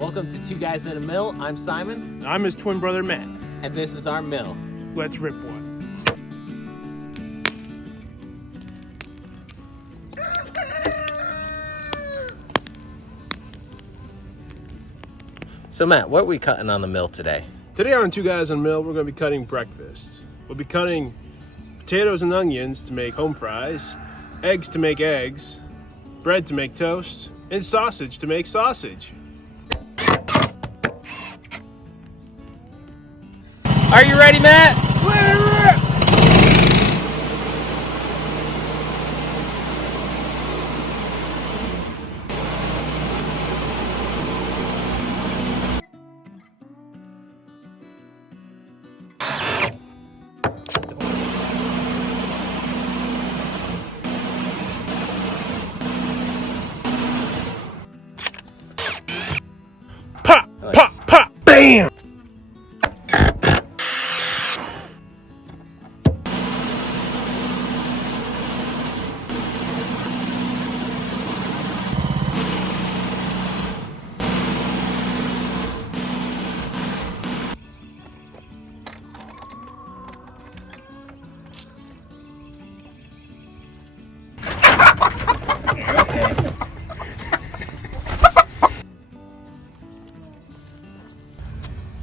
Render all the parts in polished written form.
Welcome to Two Guys at a Mill. I'm Simon. I'm his twin brother, Matt. And this is our mill. Let's rip one. So Matt, what are we cutting on the mill today? Today on Two Guys on Mill, we're going to be cutting breakfast. We'll be cutting potatoes and onions to make home fries, eggs to make eggs, bread to make toast, and sausage to make sausage. Are you ready, Matt? Pop, pop, pop, bam!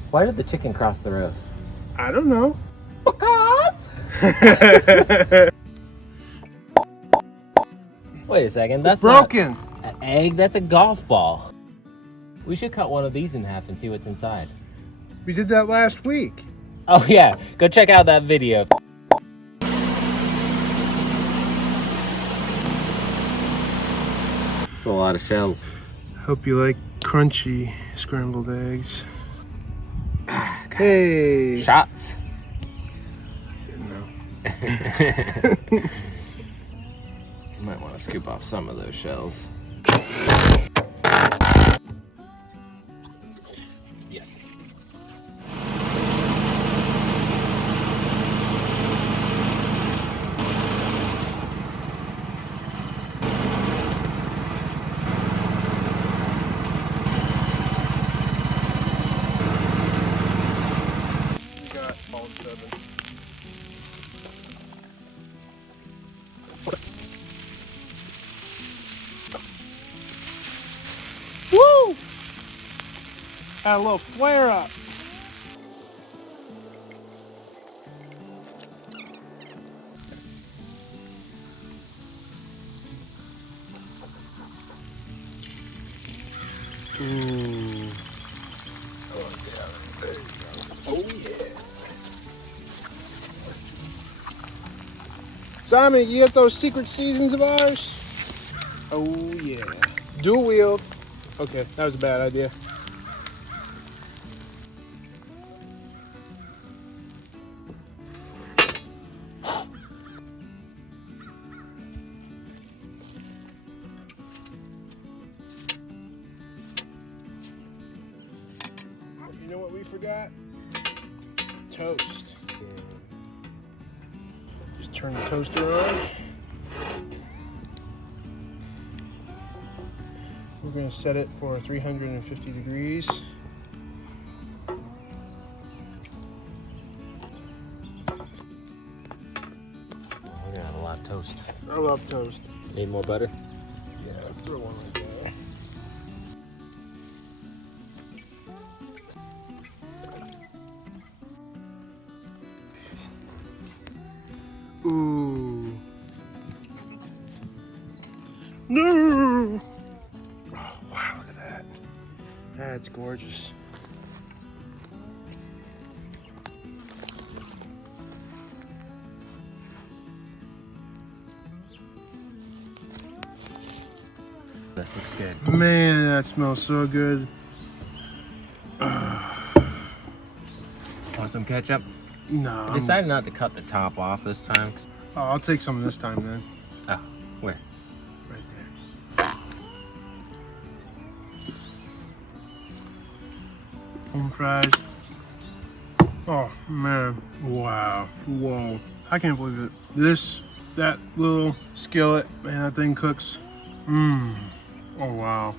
Why did the chicken cross the road? I don't know. Because. Wait a second, that's broken. not an egg, that's a golf ball. We should cut one of these in half and see what's inside. We did that last week. Oh yeah, go check out that video. It's a lot of shells. Hope you like crunchy scrambled eggs. Hey. Shots. No. You might want to scoop off some of those shells. Yes. You got all 7. Woo! Had a little flare up. Ooh. Oh yeah, there you go. Oh yeah. Simon, you get those secret seasons of ours? Oh yeah. Dual wield. Okay, that was a bad idea. You know what we forgot? Toast. Just turn the toaster on. We're going to set it for 350 degrees. We're gonna have a lot of toast. I love toast. Need more butter? Yeah, throw one right there. Ooh. No! Oh, wow, look at that. That's gorgeous. This looks good. Man, that smells so good. Want some ketchup? No. I decided not to cut the top off this time. Oh, I'll take some this time then. Oh, where? Right there. Home fries. Oh man. Wow. Whoa. I can't believe it. That little skillet, man, that thing cooks. Mmm. Oh wow.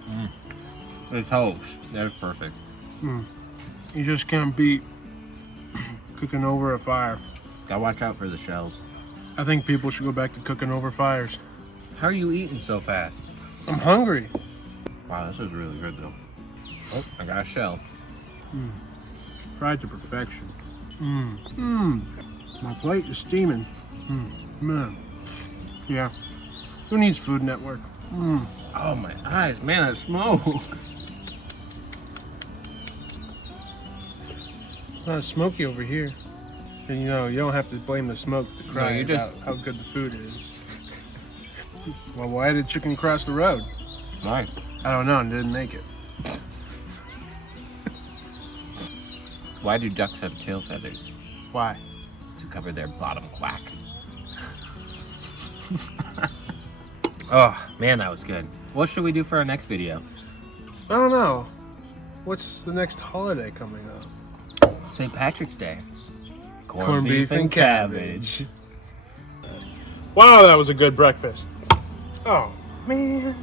The toast. That's perfect. You just can't beat cooking over a fire. Gotta watch out for the shells. I think people should go back to cooking over fires. How are you eating so fast? I'm hungry. Wow, this is really good though. Oh, I got a shell. Fried to perfection. My plate is steaming. Man. Yeah. Who needs Food Network? Oh my eyes, man, that smoke. Not smoky over here. And you don't have to blame the smoke to cry you just- about how good the food is. Well, why did chicken cross the road? Why? I don't know, and didn't make it. Why do ducks have tail feathers? Why? To cover their bottom quack. Oh, man, that was good. What should we do for our next video? I don't know. What's the next holiday coming up? St. Patrick's Day. Corned beef and cabbage. Wow, that was a good breakfast. Oh, man.